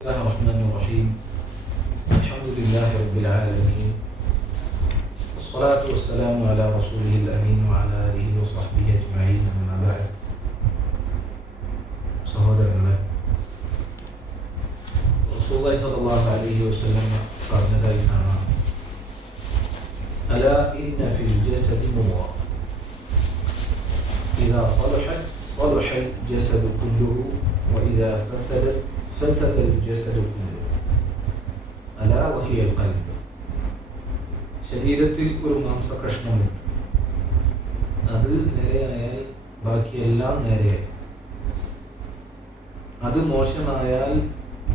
الله الرحمن الرحيم. الحمد لله رب العالمين، والصلاة والسلام على رسوله الأمين وعلى آله وصحبه أجمعين. أما بعد. സഹോദരങ്ങളെ, റസൂലുള്ളാഹി സ്വല്ലല്ലാഹു അലൈഹി വസല്ലം പറഞ്ഞതായി കാണാം, അലാ ഇന്ന ഫിൽ ജസദി മുദ്ഗ ഇദാ സലഹത് സലഹൽ ജസദു കുല്ലുഹു വഇദാ ഫസദത് ഫസദൽ ജസദു കുല്ലുഹു അലാ വഹിയൽ ഖൽബ്. ശരീരത്തിൽ ഒരു മാംസകഷ്ണമുണ്ട്, അത് നേരെയായാൽ ബാക്കിയെല്ലാം നേരെയായി. അത് മോശമായാൽ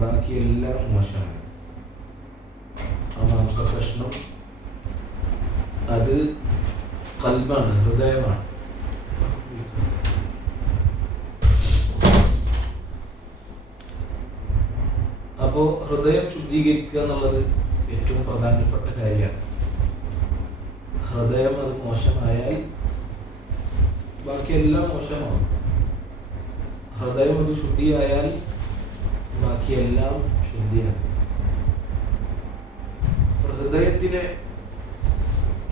ബാക്കിയെല്ലാം മോശമായി. ആ മാംസകഷ്ണം അത് ഖൽബാണ്, ഹൃദയമാണ്. അപ്പോൾ ഹൃദയം ശുദ്ധീകരിക്കുക എന്നുള്ളത് ഏറ്റവും പ്രധാനപ്പെട്ട കാര്യമാണ്. ഹൃദയം അത് മോശമായാൽ ബാക്കിയെല്ലാം മോശമാകും. ഹൃദയം അത് ശുദ്ധിയായാൽ ബാക്കിയെല്ലാം ശുദ്ധിയാണ്. ഹൃദയത്തിനെ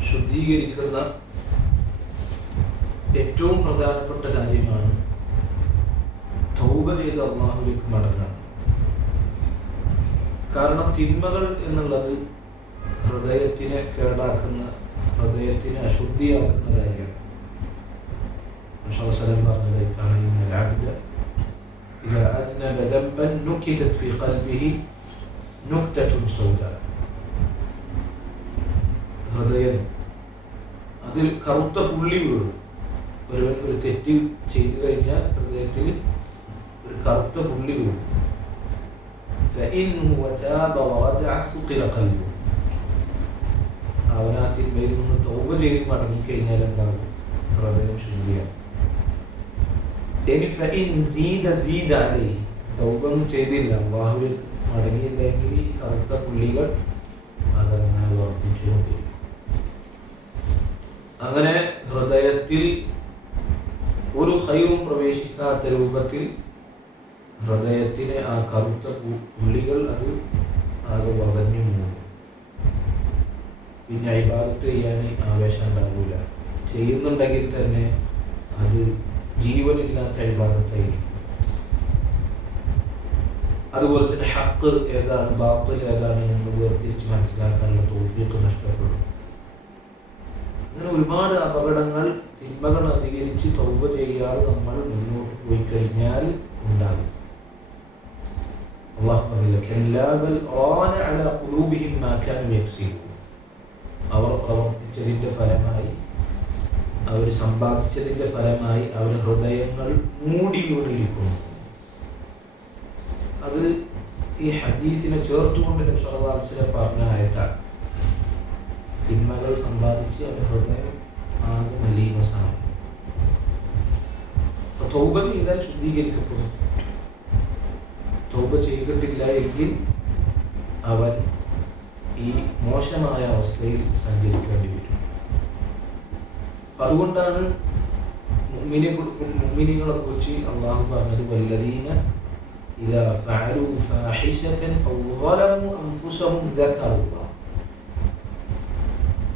ശുദ്ധീകരിക്കുന്ന ഏറ്റവും പ്രധാനപ്പെട്ട കാര്യമാണ് തൗബ ചെയ്ത് അല്ലാഹുവിലേക്ക് മടങ്ങുക. കാരണം തിന്മകൾ എന്നുള്ളത് ഹൃദയത്തിനെ കേടാക്കുന്ന, ഹൃദയത്തിനെ അശുദ്ധിയാക്കുന്ന കാര്യമാണ്. റസൂലുള്ളാഹി പറഞ്ഞതായി കാണുന്ന إذا أذنب ذنبا نكتت في قلبه نكتة سوداء. ഹൃദയം അതിൽ കറുത്ത പുള്ളി വീഴും. ഒരു തെറ്റ് ചെയ്തു കഴിഞ്ഞാൽ ഹൃദയത്തിൽ ഒരു കറുത്ത പുള്ളി വീഴും. فإنه وتاب ورجع سقط قلبه. അവൻ ആ തിന്മയിൽ നിന്ന് തൗബ ചെയ്ത് മടങ്ങിക്കഴിഞ്ഞാൽ എന്താകും? ഹൃദയം ശുദ്ധിയാണ്. ഇനി ഫഇൻ സീദ സീദ അലൈഹി, തൗബ ചെയ്തില്ല, അല്ലാഹുവിൽ മടങ്ങിയില്ലെങ്കിൽ ഈ കറുത്ത പുള്ളികൾ അതങ്ങനെ വർദ്ധിച്ചുകൊണ്ടിരിക്കും. അങ്ങനെ ഹൃദയത്തിൽ ഒരു ഖൈറും പ്രവേശിക്കാത്ത രൂപത്തിൽ ഹൃദയത്തിന് ആ കറുത്ത പുള്ളികൾ അത് ആകെ വകഞ്ഞു പോകും. പിന്നെ ഇബാദത്ത് ചെയ്യാൻ ആവേശം ഉണ്ടാകില്ല. ചെയ്യുന്നുണ്ടെങ്കിൽ തന്നെ അത് ജീവനില്ലാത്ത ഇബാദത്തായിരിക്കും. അതുപോലെ തന്നെ ഹക്ക് ഏതാണ് ബാത്തിൽ ഏതാണ് എന്ന് വേർതിരിച്ച് മനസ്സിലാക്കാനുള്ള തൗഫീഖ് നഷ്ടപ്പെടും. അങ്ങനെ ഒരുപാട് അപകടങ്ങൾ, തിന്മകൾ അധികരിച്ച് തൗബ ചെയ്യാതെ നമ്മൾ മുന്നോട്ട് പോയി കഴിഞ്ഞാൽ ഉണ്ടാകും. അല്ലാഹു പറഞ്ഞില്ല, കല്ലാ ബൽ റാന അലാ ഖുലൂബിഹിം മാ കാനൂ യക്സിബൂൻ. അവർ പ്രവർത്തിച്ചതിൻ്റെ ഫലമായി, അവർ സമ്പാദിച്ചതിൻ്റെ ഫലമായി അവരുടെ ഹൃദയങ്ങൾ മൂടി വീണിരിക്കുന്നു. അത് ഈ ഹദീസിനെ ചേർത്തുകൊണ്ട് നബി സല്ലല്ലാഹു അലൈഹി വസല്ലം പറഞ്ഞ ആയത്താണ്. തിന്മകൾ സമ്പാദിച്ച് അവരുടെ ഹൃദയം ആകെ മലീമസമാണ്. തൗബ ചെയ്താൽ ശുദ്ധീകരിക്കപ്പെടും. തൗബ ചെയ്തിട്ടില്ല എങ്കിൽ അവൻ ഈ മോശമായ അവസ്ഥയിൽ സഞ്ചരിക്കേണ്ടി വരും. അതുകൊണ്ടാണ് മുഅ്മിനീങ്ങളെ കുറിച്ച് അല്ലാഹു പറഞ്ഞത്, വല്ലദീന ഇദാ ഫഅലൂ ഫാഹിശതൻ ഔ ളലമു അൻഫുസഹും ദക്കറുല്ലാഹ്.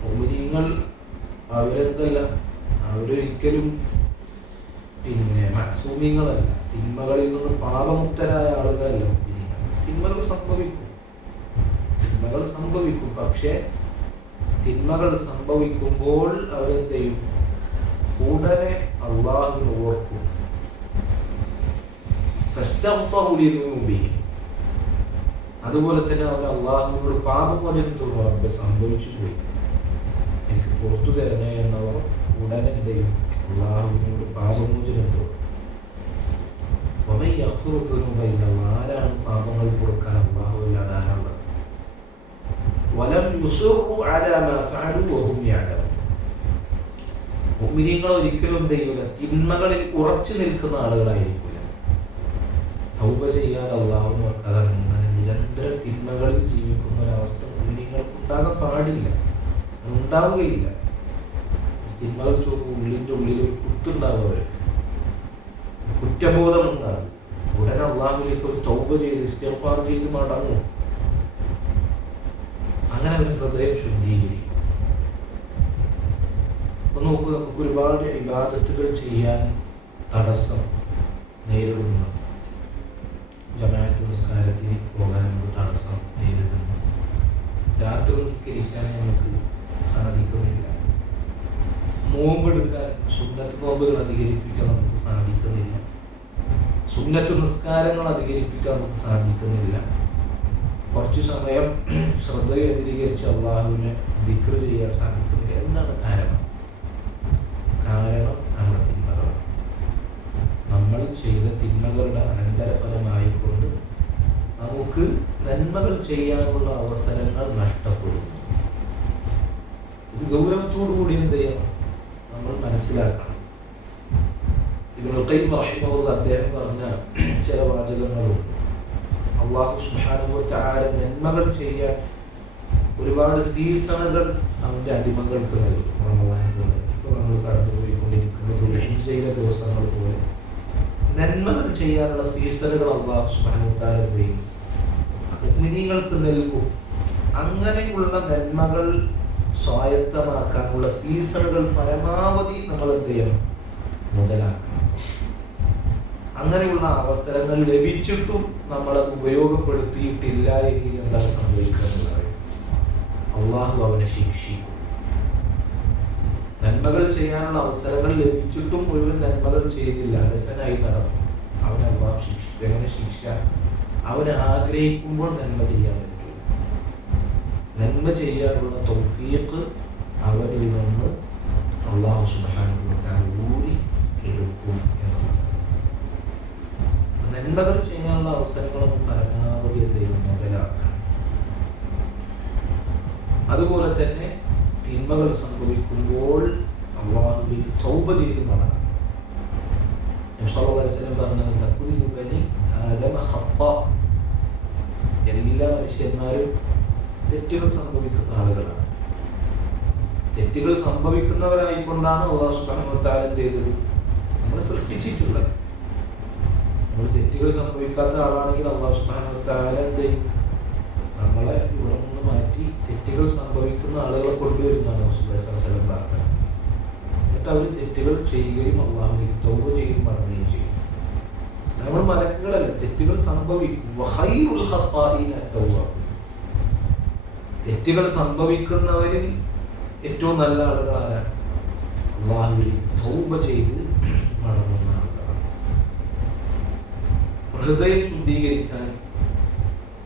മുഅ്മിനീങ്ങൾ അവരെന്തല്ല, അവരൊരിക്കലും മഅ്സൂമീങ്ങളല്ല, തിന്മകളിൽ നിന്ന് പാപമുക്തരായ ആളുകളല്ല മുഅ്മിനീങ്ങൾ. തിന്മകൾ സംഭവിക്കും. പക്ഷേ തിന്മകൾ സംഭവിക്കുമ്പോൾ അവരെന്ത് ചെയ്യും? ഉടനെ അല്ലാഹുവിനെ ഓർക്കും. ഫസ്തഗ്ഫറു ലിദുനൂബിഹിം. അതുപോലെ തന്നെ അവർ അല്ലാഹുവിനോട് പാപമോചനം തോന്നും. റബ്ബേ, സംഭവിച്ചു പോയി, എനിക്ക് പുറത്തു തരണേ എന്നവർ ഉടനെ എന്ത് ചെയ്യും? അല്ലാഹുവിനോട് പാപമോചനം തോന്നും. വമൻ യഗ്ഫിറു ദുനൂബ ഇല്ലല്ലാഹ്. ആരാണ് പാപങ്ങൾ പൊറുക്കാൻ? അല്ലാഹുവല്ലാതെ ആരാണുള്ളത്? വലം യുസിറു അലാ മാ ഫഅലു വഹും യഅലമൂൻ. മുഅ്മിനീങ്ങൾ ഒരിക്കലും എന്ത് ചെയ്യൂല? തിന്മകളിൽ ഉറച്ചു നിൽക്കുന്ന ആളുകളായിരിക്കില്ല. തൗബ ചെയ്യാൻ അല്ലാഹുവിനെ ഓർക്കാതെ അങ്ങനെ നിരന്തരം തിന്മകളിൽ ജീവിക്കുന്ന ഒരവസ്ഥ മുഅ്മിനീങ്ങൾക്ക് ഉണ്ടാകാൻ പാടില്ല, ഉണ്ടാവുകയില്ല. തിന്മകൾ ഉള്ളിൻ്റെ ഉള്ളിൽ ഒരു കുത്തുണ്ടാവും, അവർക്ക് കുറ്റബോധം ഉണ്ടാകും. ഉടനെ അള്ളാഹുവിലേക്ക് ഒരു തൗബ ചെയ്ത് ഇസ്തിഗ്ഫാർ ചെയ്ത് മടങ്ങും. അങ്ങനെ അവന് ഹൃദയം ശുദ്ധീകരിക്കും. അപ്പൊ നോക്കുക, നമുക്ക് ഒരുപാട് ഇബാദത്തുകൾ ചെയ്യാൻ തടസ്സം നേരിടുന്നു. ജമാഅത്ത് നിസ്കാരത്തിൽ പോകാൻ നമുക്ക് തടസ്സം നേരിടുന്നു. രാത്രി നിസ്കരിക്കാൻ നമുക്ക് സാധിക്കുന്നില്ല. നോമ്പെടുക്കാൻ സുന്നത്ത് നോമ്പുകൾ അധികരിപ്പിക്കാൻ നമുക്ക് സാധിക്കുന്നില്ല. സുന്നത്ത് നിസ്കാരങ്ങൾ അധികരിപ്പിക്കാൻ നമുക്ക് സാധിക്കുന്നില്ല. കുറച്ച് സമയം ശ്രദ്ധ കേന്ദ്രീകരിച്ച് അള്ളാഹുവിനെ ദിക്ർ ചെയ്യാൻ സാധിക്കുന്നില്ല. എന്താണ് കാരണം? കാരണം നമ്മുടെ തിന്മകൾ. നമ്മൾ ചെയ്ത തിന്മകളുടെ അനന്തരഫലമായിക്കൊണ്ട് നമുക്ക് നന്മകൾ ചെയ്യാനുള്ള അവസരങ്ങൾ നഷ്ടപ്പെടുന്നു. ഇത് ഗൗരവത്തോടു കൂടി എന്ത് ചെയ്യണം? നമ്മൾ മനസ്സിലാക്കണം. ഇബ്നുൽ ഖയ്യിം റഹിമഹുല്ലാഹ് അദ്ദേഹം പറഞ്ഞ ചില വാചകങ്ങളുണ്ട്. അല്ലാഹു സുബ്ഹാനഹു വ തആല നന്മകൾ ചെയ്യാൻ ഒരുപാട് സീസണുകൾ അവൻ്റെ അടിമകൾക്ക് നൽകും. റമദാൻ പോലെ, ഇപ്പോൾ നമ്മൾ കടന്നുപോയിക്കൊണ്ടിരിക്കുന്ന ദുൽഹിജ്ജയിലെ ദിവസങ്ങൾ പോലെ നന്മകൾ ചെയ്യാനുള്ള സീസണുകൾ അല്ലാഹു സുബ്ഹാനഹു വ തആല എന്ത് ചെയ്യും? മുഅ്മിനീങ്ങൾക്ക് നൽകും. അങ്ങനെയുള്ള നന്മകൾ സ്വായത്തമാക്കാനുള്ള സീസണുകൾ പരമാവധി നമ്മൾ എന്ത് ചെയ്യണം? മുതലാക്കണം. അങ്ങനെയുള്ള അവസരങ്ങൾ ലഭിച്ചിട്ടും നമ്മളത് ഉപയോഗപ്പെടുത്തിയിട്ടില്ല എങ്കിൽ എന്താണ് സംഭവിക്കുന്നത്? അള്ളാഹു അവനെ ശിക്ഷിക്കും. നന്മകൾ ചെയ്യാനുള്ള അവസരങ്ങൾ ലഭിച്ചിട്ടും മുഴുവൻ നന്മകൾ ചെയ്തില്ല, അലസനായി നടന്നു, അവനെ അള്ളാഹു ശിക്ഷിക്കും. എങ്ങനെ ശിക്ഷ? അവന് ആഗ്രഹിക്കുമ്പോൾ നന്മ ചെയ്യാൻ പറ്റും. നന്മ ചെയ്യാനുള്ള തൗഫീഖ് അവരിൽ നിന്ന് അല്ലാഹു സുബ്ഹാനഹു വ തആല ഊരി എടുക്കും എന്നതാണ്. നന്മകൾ ചെയ്യാനുള്ള അവസരങ്ങളും പരമാവധി എന്തെങ്കിലും മുതലാക്കണം. അതുപോലെ തന്നെ തിന്മകൾ സംഭവിക്കുമ്പോൾ അല്ലാഹുവിൽ തൗബ ചെയ്ത് മടങ്ങണം. നബി സല്ലല്ലാഹു അലൈഹി വസല്ലം പറഞ്ഞത് കുല്ലു ബനി ആദമ ഖത്താ, എല്ലാ മനുഷ്യന്മാരും തെറ്റുകൾ സംഭവിക്കുന്ന ആളുകളാണ്. തെറ്റുകൾ സംഭവിക്കുന്നവരായിക്കൊണ്ടാണ് അല്ലാഹു സുബ്ഹാനഹു വ തആല എന്ത് ചെയ്തത്? നമ്മളെ സൃഷ്ടിച്ചിട്ടുള്ളത്. നമ്മൾ തെറ്റുകൾ സംഭവിക്കാത്ത ആളാണെങ്കിൽ അല്ലാഹു സുബ്ഹാനഹു വ തആല എന്ത് ചെയ്യും? നമ്മളെ ഇവിടെ നിന്ന് മാറ്റി തെറ്റുകൾ സംഭവിക്കുന്ന ആളുകളെ കൊണ്ടുവരുന്നതാണ് റസൂലുള്ളാഹി സ്വല്ലല്ലാഹു അലൈഹി വസല്ലം പറഞ്ഞത്. എന്നിട്ട് അവർ തെറ്റുകൾ ചെയ്യുകയും അല്ലാഹുവിലേക്ക് തൗബ ചെയ്ത് മടങ്ങുകയും ചെയ്യും. നമ്മൾ മലക്കുകളല്ല, തെറ്റുകൾ സംഭവിക്കും. വഖൈറുൽ ഖത്താഈന അത്തൗവാബൂൻ, തെറ്റുകൾ സംഭവിക്കുന്നവരിൽ ഏറ്റവും നല്ല ആളുകളാണ് അല്ലാഹുവിലേക്ക് തൗബ ചെയ്ത് മടങ്ങുന്ന ആളുകളാണ്. ഹൃദയം ശുദ്ധീകരിക്കാൻ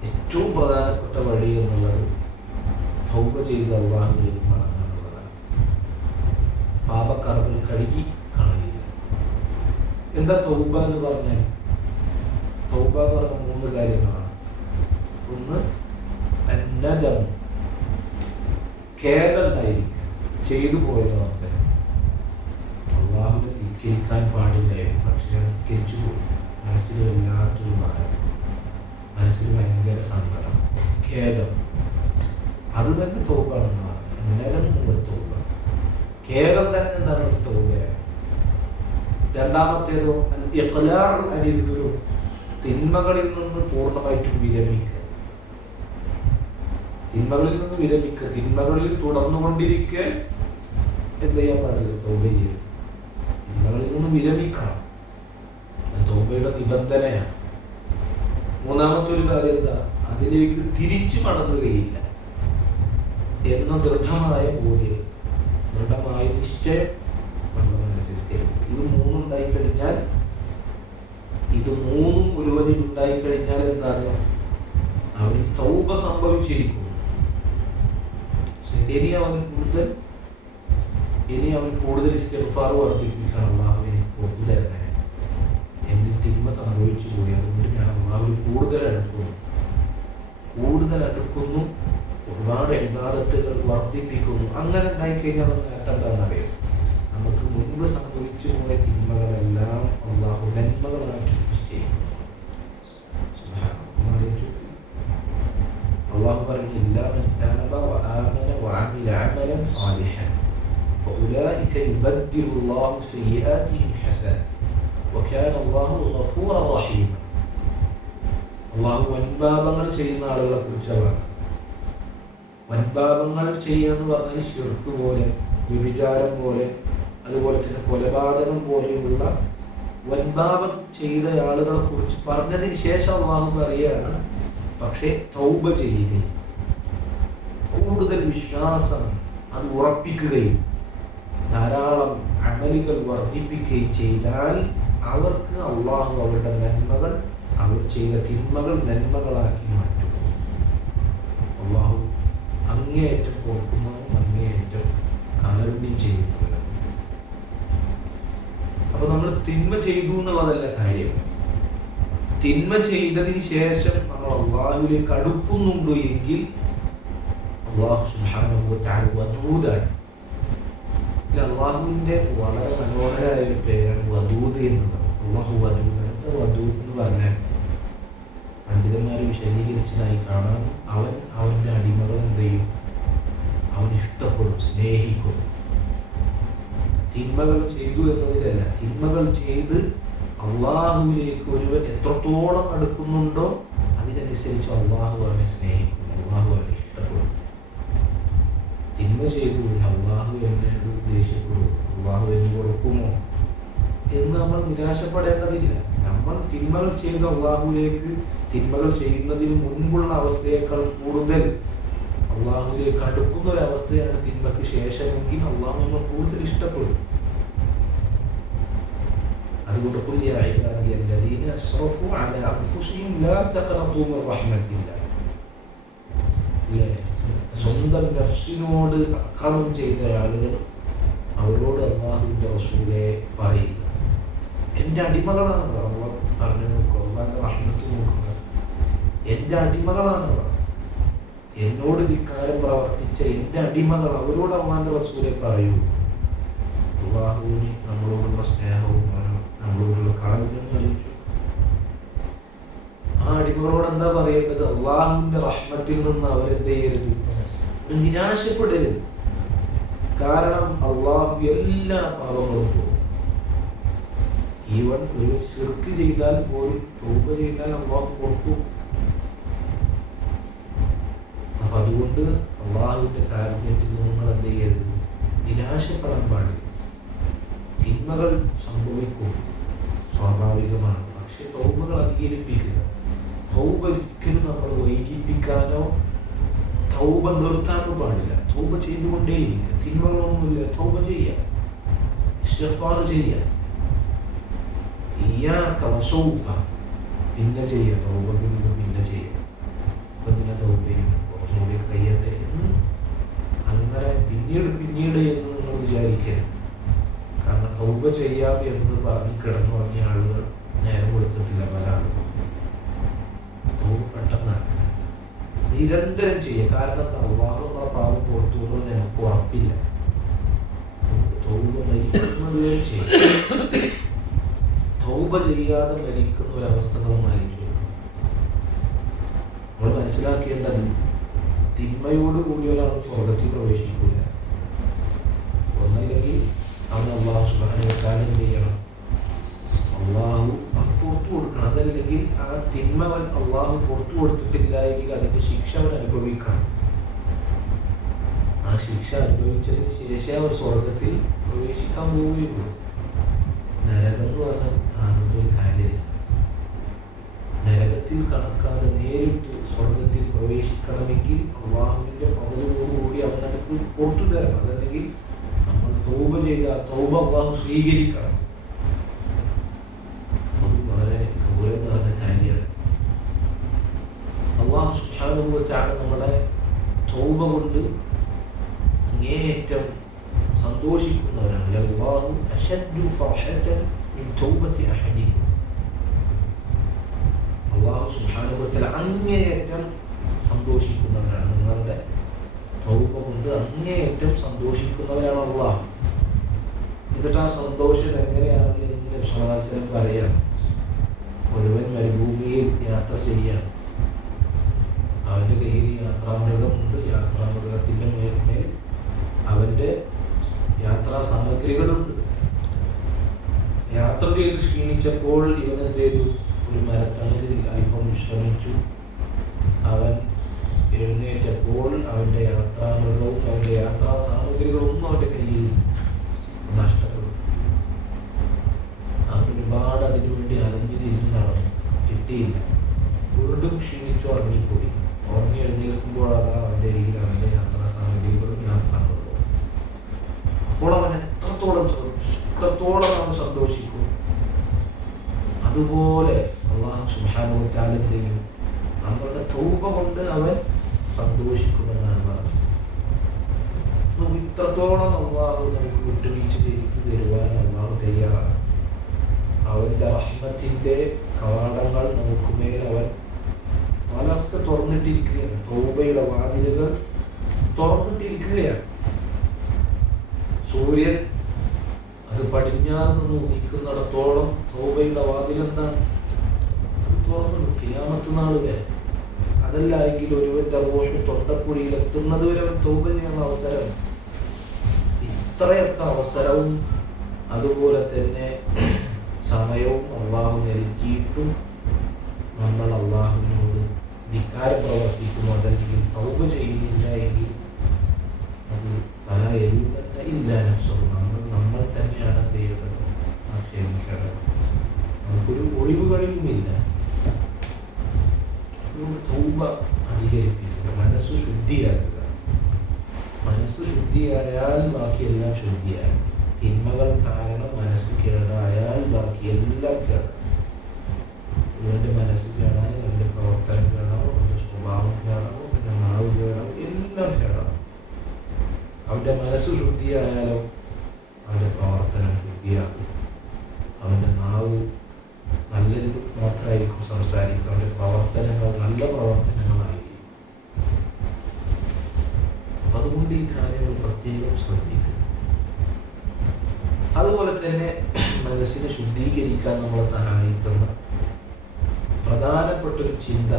ഏറ്റവും പ്രധാനപ്പെട്ട വഴി എന്നുള്ളത് തൗബ ചെയ്ത് അല്ലാഹുവിലേക്ക് മടങ്ങാനുള്ളതാണ്. പാപക്കറകൾ കഴുകി കളയുക. എന്താ തൗബ എന്ന് പറഞ്ഞാൽ? തൗബ എന്ന് പറഞ്ഞ 3 കാര്യങ്ങളാണ്. ഒന്ന് അന്നദം, ഖേദമുണ്ടായിരിക്കും, ചെയ്തു പോയതൊക്കെ. അല്ലാഹുവിനെ ധിക്കരിക്കാൻ പാടില്ലായിരുന്നു, പക്ഷെ ധിക്കരിച്ചു പോയി. മനസ്സിൽ വല്ലാത്തൊരു ഭാരം, മനസ്സിൽ ഭയങ്കര സങ്കടം, ഖേദം. അത് തന്നെ തൗബാണെന്നാണ്. അന്നദം തൗബ. ഖേദം തന്നെ എന്താണ്? തൗബയാണ്. രണ്ടാമത്തേതോ ഇഖ്ലാഉ അനിൽ ദുനൂബ്, തിന്മകളിൽ നിന്ന് പൂർണ്ണമായിട്ടും വിരമിക്കുക. തിന്മകളിൽ നിന്ന് വിരമിക്കുക. തിന്മകളിൽ തുടർന്നുകൊണ്ടിരിക്കെ എന്ത് ചെയ്യാൻ പാടില്ല? തൗബ ചെയ്യും. തിന്മകളിൽ നിന്ന് വിരമിക്കണം. തൗബയുടെ നിബന്ധനയാണ്. മൂന്നാമത്തെ ഒരു കാര്യം എന്താ? അതിലേക്ക് തിരിച്ചു മടങ്ങുകയില്ല എന്ന ദൃഢമായ ബോധ്യം, ദൃഢമായ നിശ്ചയം നമ്മുടെ മനസ്സിൽ. ഇത് മൂന്നും ഉണ്ടായിക്കഴിഞ്ഞാൽ, ഇത് മൂന്നും ഒരുവനിൽ ഉണ്ടായിക്കഴിഞ്ഞാൽ എന്താണ്? അവന് തൗബ സംഭവിച്ചിരിക്കും. ഇനി അവൻ കൂടുതൽ ഇസ്തിഗ്ഫാർ വർദ്ധിപ്പിക്കണം. അല്ലാഹുവിനെ കൂടുതൽ എന്നിൽ തിന്മ സംഭവിച്ചു പോയി, അതുകൊണ്ട് ഞാൻ അല്ലാഹുവിൽ കൂടുതൽ അടുക്കുന്നു, ഒരുപാട് ഇബാദത്തുകൾ വർദ്ധിപ്പിക്കുന്നു. അങ്ങനെ ഉണ്ടായിക്കഴിഞ്ഞാൽ നേട്ടം എന്താണെന്നറിയാം? നമുക്ക് മുൻപ് സംഭവിച്ചു പോയ തിന്മകളെല്ലാം അല്ലാഹു നന്മകളാക്കി ചെയ്യും. അല്ലാഹു പറഞ്ഞു, ഇല്ലാ മൻ താബ വആമന വഅമില അമലൻ സാലിഹൻ ഫഉലൈക യുബദ്ദിലു അല്ലാഹു സയ്യിആതിഹിം ഹസനാത് വകാന അല്ലാഹു ഗഫൂറൻ റഹീമ. അള്ളാഹു വൻപാപങ്ങൾ ചെയ്യുന്ന ആളുകളെ കുറിച്ചാണ്. വൻപാപങ്ങൾ ചെയ്യാന്ന് പറഞ്ഞാൽ ശിർക്ക് പോലെ, വ്യഭിചാരം പോലെ, അതുപോലെ തന്നെ കൊലപാതകം പോലെയുള്ള വൻപാപം ചെയ്ത ആളുകളെ കുറിച്ച് പറഞ്ഞതിന് ശേഷം അള്ളാഹു പറയുകയാണ്, പക്ഷേ തൗബ ചെയ്യുകയും കൂടുതൽ വിശ്വാസം അത് ഉറപ്പിക്കുകയും ധാരാളം അമലുകൾ വർദ്ധിപ്പിക്കുകയും ചെയ്താൽ അവർക്ക് അള്ളാഹു അവരുടെ നന്മകൾ, അവർ ചെയ്ത തിന്മകൾ നന്മകളാക്കി മാറ്റും. അള്ളാഹു അങ്ങേയറ്റം ഓർക്കുന്നതും അങ്ങേയറ്റം കാരുണ്യം ചെയ്യുന്നവരാണ്. അപ്പൊ നമ്മൾ തിന്മ ചെയ്തു എന്നുള്ളതല്ല കാര്യം. തിന്മ ചെയ്തതിന് ശേഷം നമ്മൾ അള്ളാഹുവിലേക്ക് അടുക്കുന്നുണ്ടോ എങ്കിൽ അള്ളാഹു സുബ്ഹാനഹു വ തആല വദൂദാണ്. അള്ളാഹുവിന്റെ വളരെ മനോഹരമായ ഒരു പേരാണ് വദൂദ് എന്നുള്ളത്. അള്ളാഹു വദൂദ്. എന്താ വദൂദ് എന്ന് പറഞ്ഞാൽ പണ്ഡിതന്മാർ വിശദീകരിച്ചതായി കാണാം, അവന്റെ അടിമകൾ എന്ത് ചെയ്യും? അവൻ ഇഷ്ടപ്പെടും, സ്നേഹിക്കും. തിന്മകൾ ചെയ്തു എന്നതിലല്ല, തിന്മകൾ ചെയ്ത് അള്ളാഹുവിലേക്ക് ഒരുവൻ എത്രത്തോളം അടുക്കുന്നുണ്ടോ അതിനനുസരിച്ച് അള്ളാഹു അവനെ സ്നേഹിക്കും, അള്ളാഹു അവനെ ഇഷ്ടപ്പെടും. തിന്മ ചെയ്തു അള്ളാഹു എന്നോട് ദേഷ്യപ്പെടും, അള്ളാഹു എന്ന് കൊടുക്കുമോ എന്ന് നമ്മൾ നിരാശപ്പെടേണ്ടതില്ല. നമ്മൾ തിന്മകൾ ചെയ്ത് അള്ളാഹുവിലേക്ക്, തിന്മകൾ ചെയ്യുന്നതിന് മുൻപുള്ള അവസ്ഥയേക്കാൾ കൂടുതൽ അള്ളാഹുവിലേക്ക് അടുക്കുന്ന ഒരു അവസ്ഥയാണ് തിന്മയ്ക്ക് ശേഷമെങ്കിൽ അള്ളാഹു നമ്മൾ കൂടുതൽ ഇഷ്ടപ്പെടും. അതുകൊണ്ട് സ്വന്തം നഫ്സിനോട് അക്രമം ചെയ്ത ആളുകൾ അവരോട് അല്ലാഹുവിന്റെ റസൂലേ പറയുക, എൻ്റെ അടിമകളാണ് അവർ പറഞ്ഞു. അല്ലാഹുവിന്റെ റഹ്മത്ത് നോക്കുക, എൻ്റെ അടിമകളാണ് അവർ, എന്നോട് ധിക്കാരം പ്രവർത്തിച്ച എൻ്റെ അടിമകൾ, അവരോട് അല്ലാഹുവിന്റെ റസൂലേ പറയൂ. അല്ലാഹുവിന് നമ്മളോടുള്ള സ്നേഹവും നമ്മളോടുള്ള കാരുണ്യം കളിച്ചു. ആ അടിമകളോട് എന്താ പറയേണ്ടത്? അല്ലാഹുവിന്റെ റഹ്മത്തിൽ നിന്ന് അവരെന്ത് ചെയ്യരുത്? നിരാശപ്പെടരുത്. കാരണം അള്ളാഹു എല്ലാ പാപങ്ങളും പോകും. ഈവൻ ഒരു ശിർക്ക് ചെയ്താൽ പോലും തൗബ ചെയ്താൽ അള്ളാഹു കൊടുക്കും. അപ്പൊ അതുകൊണ്ട് അള്ളാഹുവിന്റെ കാരുണ്യത്തിൽ നിങ്ങൾ എന്ത് ചെയ്യരുത്? നിരാശപ്പെടാൻ പാടില്ല. തിന്മകൾ സംഭവിക്കും, സ്വാഭാവികമാണ്. പക്ഷെ തൗബകൾ അംഗീകരിപ്പിക്കുക. തൗബ ഒരിക്കലും നമ്മൾ വൈകിപ്പിക്കാനോ തൗബ നിർത്താനോ പാടില്ല. തൗബ ചെയ്തുകൊണ്ടേയിരിക്കുക. തിന്മകളൊന്നുമില്ല, തൗബ ചെയ്യാം, ഇസ്തിഗ്ഫാർ ചെയ്യാം. ഇയ്യാക വസൗഫ, പിന്നെ ചെയ്യാം. തൗബ പിന്നെ ചെയ്യാം. പിന്നെ തൗബ കുറച്ചുകൂടി കഴിയട്ടെ എന്ന് അങ്ങനെ പിന്നീട് എന്ന് നിങ്ങൾ വിചാരിക്കരുത്. കാരണം തൗബ ചെയ്യാം എന്ന് പറഞ്ഞ് കിടന്നുറങ്ങിയ ആളുകൾ നേരം കൊടുത്തിട്ടില്ല പല ആളുകളും. തൗബ പെട്ടെന്നാണ്, നിരന്തരം ചെയ്യുക. കാരണം അല്ലാഹു നമ്മളെ പാപം പുറത്തു കൊണ്ടുവന്ന് നമുക്ക് ഉറപ്പില്ല. തൗബ മരിക്കുന്നത് വരെ ചെയ്യും. തൗബ ചെയ്യാതെ മരിക്കുന്ന ഒരവസ്ഥ നമ്മളായിരിക്കും. നമ്മൾ മനസ്സിലാക്കേണ്ടത് തിന്മയോട് കൂടി ഒരാൾ സ്വർഗത്തിൽ പ്രവേശിക്കില്ല. ഒന്നല്ലെങ്കിൽ അവൻ അല്ലാഹു സുബ്ഹാനഹു വ തആല ചെയ്യണം, അള്ളാഹു പുറത്തു കൊടുക്കണം. അതല്ലെങ്കിൽ ആ തിന്മ അള്ളാഹു പുറത്തു കൊടുത്തിട്ടില്ല എങ്കിൽ അതിന്റെ ശിക്ഷ അവൻ അനുഭവിക്കണം. ആ ശിക്ഷ അനുഭവിച്ചതിന് ശേഷം അവർ സ്വർഗത്തിൽ പ്രവേശിക്കാൻ പോവുകയുള്ളൂ. നരകം എന്ന് പറഞ്ഞാൽ താങ്ങുന്ന ഒരു കാര്യമില്ല. നരകത്തിൽ കണക്കാതെ നേരിട്ട് സ്വർഗത്തിൽ പ്രവേശിക്കണമെങ്കിൽ അള്ളാഹുവിന്റെ ഫളലോടുകൂടി അവൻ നമുക്ക് പുറത്തു തരണം. അതല്ലെങ്കിൽ നമ്മൾ തൗബ ചെയ്ത തൗബ അള്ളാഹു സ്വീകരിക്കണം. അത് വളരെ ഗൗരവം നിറഞ്ഞ കാര്യമാണ്. അള്ളാഹു സുബ്ഹാനഹു വ തആല നമ്മുടെ തൗബ കൊണ്ട് അങ്ങേയറ്റം സന്തോഷിക്കുന്നവരാണ്. അല്ലാഹു അശദ്ദു ഫർഹതൻ മിൻ തൗബത്തി അഹദിക്കും. അല്ലാഹു സുബ്ഹാനഹു വ തആല അങ്ങേയറ്റം സന്തോഷിക്കുന്നവരാണ്. നിങ്ങളുടെ തൗബ കൊണ്ട് അങ്ങേയറ്റം സന്തോഷിക്കുന്നവരാണ് അല്ലാഹു. എന്നിട്ട് ആ സന്തോഷം എങ്ങനെയാണ് എന്ന് സമാധാനം പറയാം. മുഴുവൻ മരുഭൂമിയിൽ യാത്ര ചെയ്യാൻ അവൻ്റെ കയ്യിൽ യാത്രാമൃഗമുണ്ട്. യാത്രാമൃഗത്തിൻ്റെ മേൽ അവൻ്റെ യാത്രാ സാമഗ്രികളുണ്ട്. യാത്ര ചെയ്ത് ക്ഷീണിച്ചപ്പോൾ ഇവൻ എന്ത് ചെയ്തു? ഒരു മരത്തണലിൽ അല്പം വിശ്രമിച്ചു. അവൻ എഴുന്നേറ്റപ്പോൾ അവൻ്റെ യാത്രാമൃഗവും അവൻ്റെ യാത്രാ സാമഗ്രികളൊന്നും അവൻ്റെ കയ്യിൽ നഷ്ടപ്പെട്ടു. അവൻ ഒരുപാട് അതിനുവേണ്ടി അലഞ്ഞു തിരിഞ്ഞു നടന്നു, കിട്ടിയില്ല. വീണ്ടും ക്ഷീണിച്ചു ഉറങ്ങിപ്പോയി. ഉറങ്ങി എഴുന്നേൽക്കുമ്പോൾ അതാ അവൻ്റെ കയ്യിൽ അവൻ്റെ യാത്രാ സാമഗ്രികളും യാത്രാമൃഗവും. അപ്പോൾ അവൻ എത്രത്തോളം അവൻ സന്തോഷിക്കും. അതുപോലെ അല്ലാഹു സുബ്ഹാനഹു വ തആല എന്തെയും നമ്മളുടെ തൗബ കൊണ്ട് അവൻ സന്തോഷിക്കുമെന്നാണ് പറഞ്ഞത്. ഇത്രത്തോളം അല്ലാഹു നമുക്ക് വിട്ടുവീഴ്ച ചെയ്തു തരുവാൻ അല്ലാഹു തയ്യാറാണ്. അവൻ്റെ റഹ്മത്തിൻ്റെ കവാടങ്ങൾ നമുക്ക് മേൽ അവൻ പലർക്ക് തുറന്നിട്ടിരിക്കുകയാണ്. തൗബയുടെ വാതിലുകൾ തുറന്നിട്ടിരിക്കുകയാണ്. സൂര്യൻ അത് പടിഞ്ഞാറ് നിന്ന് ഉദിക്കുന്നിടത്തോളം തൗബയുടെ വാതിൽ എന്താണ്? അത് തുറന്നു. ഖിയാമത്ത് നാൾ വരെ. അതല്ല എങ്കിൽ ഒരുവന്റെ റൂഹ് തൊണ്ടക്കുഴിയിൽ എത്തുന്നത് വരെ അവൻ തൗബ ചെയ്യാനുള്ള അവസരം. ഇത്രയൊക്കെ അവസരവും അതുപോലെ തന്നെ സമയവും അള്ളാഹു നൽകിയിട്ടും നമ്മൾ അള്ളാഹുവിനോട് ധിക്കാരം പ്രവർത്തിക്കുന്നു, അതല്ലെങ്കിൽ തൗബ ചെയ്യുന്നില്ല എങ്കിൽ അത് പല എരിവുമല്ല ഇല്ല നഫ്സും. നമ്മൾ തന്നെയാണ് ചെയ്യേണ്ടത്, ആക്ഷേപിക്കേണ്ടത്. നമുക്കൊരു ഒഴിവുകളിലുമില്ല. തൗബ അധികരിപ്പിക്കുക, മനസ്സ് ശുദ്ധിയാക്കുക. മനസ്സ് ശുദ്ധിയായാൽ ബാക്കിയെല്ലാം ശുദ്ധിയായി. തിന്മകൾ കാരണം മനസ്സ് കേടായാൽ ബാക്കിയെല്ലാം കേടാം. ഇവൻ്റെ മനസ്സ് കേടായാൽ അവൻ്റെ പ്രവർത്തനം കേടാവും, അവൻ്റെ സ്വഭാവം കേടാവും, അവൻ്റെ നാവ് കേടാവും, എല്ലാം കേടാവും. അവൻ്റെ മനസ്സ് ശുദ്ധിയായാലോ അവൻ്റെ പ്രവർത്തനം ശുദ്ധിയാകും. അവൻ്റെ നാവ് നല്ലത് മാത്രമായിരിക്കും സംസാരിക്കുക, അവൻ്റെ പ്രവർത്തനങ്ങൾ നല്ല പ്രവർത്തനങ്ങളായിരിക്കും. അപ്പം അതുകൊണ്ട് ഈ കാര്യങ്ങൾ പ്രത്യേകം ശ്രദ്ധിക്കുക. അതുപോലെ തന്നെ മനസ്സിനെ ശുദ്ധീകരിക്കാൻ നമ്മളെ സഹായിക്കുന്ന പ്രധാനപ്പെട്ടൊരു ചിന്ത,